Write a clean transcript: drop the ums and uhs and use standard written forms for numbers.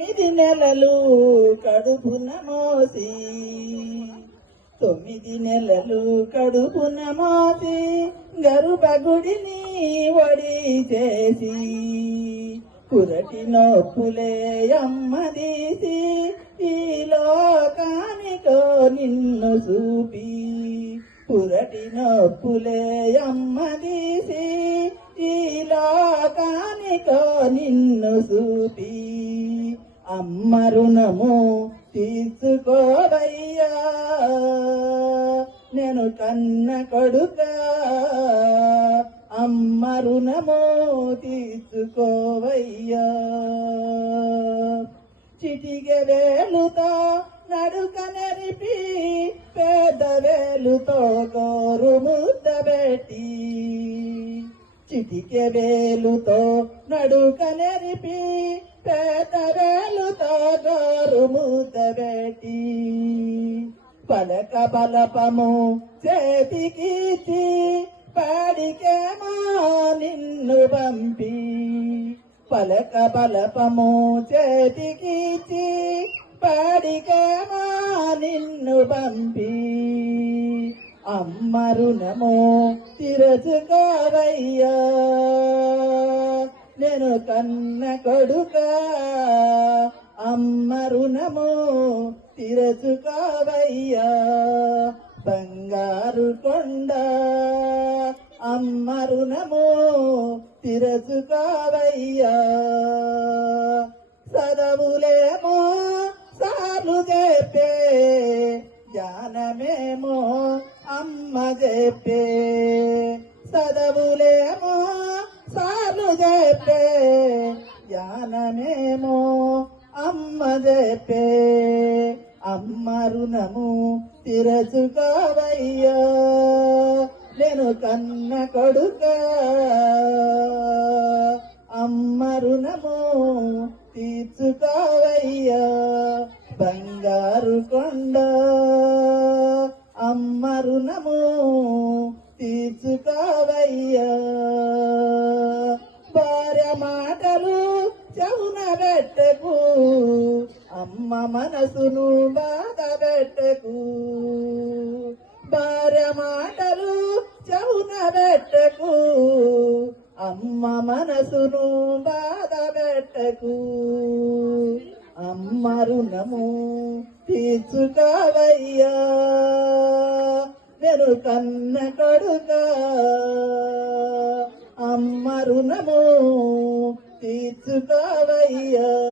9 నెలలు కడుపున మోసి 9 నెలలు కడుపున మోసి గర్భగుడిని వడి చేసి పురటి నొప్పులే అమ్మ తీసి ఈ లోకానికో నిన్ను చూపి పురటి నొప్పులే అమ్మ తీసి ఈ లోకానికో నిన్ను చూపి అమ్మ రుణము తీర్చుకోవయ్యా నేను కన్న కొడుకా అమ్మ రుణము తీర్చుకోవయ్యా చిటిక వేలుతో నడుక నెరిపి పేద వేలుతో గోరు ముద్ద పెట్టి చిటిక వేలుతో నడుక నెరిపి పేద వేలుతో గోరు ముద్ద పెట్టి పలక బలపము చేతికిచ్చి పాడికేమో నిన్ను పంపి పలక బలపము చేతికిచ్చి పాడికేమో నిన్ను పంపి అమ్మ రుణము తీర్చుకోవయ్యా నేను కన్న కొడుకా అమ్మ రుణము తీర్చుకోవయ్యా బంగారు కొండ అమ్మ రుణము తీర్చుకోవయ్యా చదవులేమో సార్లు చెప్పే జ్ఞానమేమో అమ్మ చెప్పే చదవులేమో సార్లు చెప్పే జ్ఞానమేమో అమ్మ చెప్పే అమ్మ రుణము తీర్చుకోవయ్యా నేను కన్న కొడుకా అమ్మ రుణము తీర్చుకోవయ్యా బంగారు కొండ అమ్మ రుణము తీర్చుకోవయ్యా భార్య మాటలు చెవున పెట్టకు అమ్మ మనసును బాధ పెట్టకు భార్య మాటలు చెవున పెట్టకు అమ్మ మనసును బాధ పెట్టకు అమ్మ రుణము తీర్చుకోవయ్యా నేను కన్న కొడుకా అమ్మ రుణము తీర్చుకోవయ్యా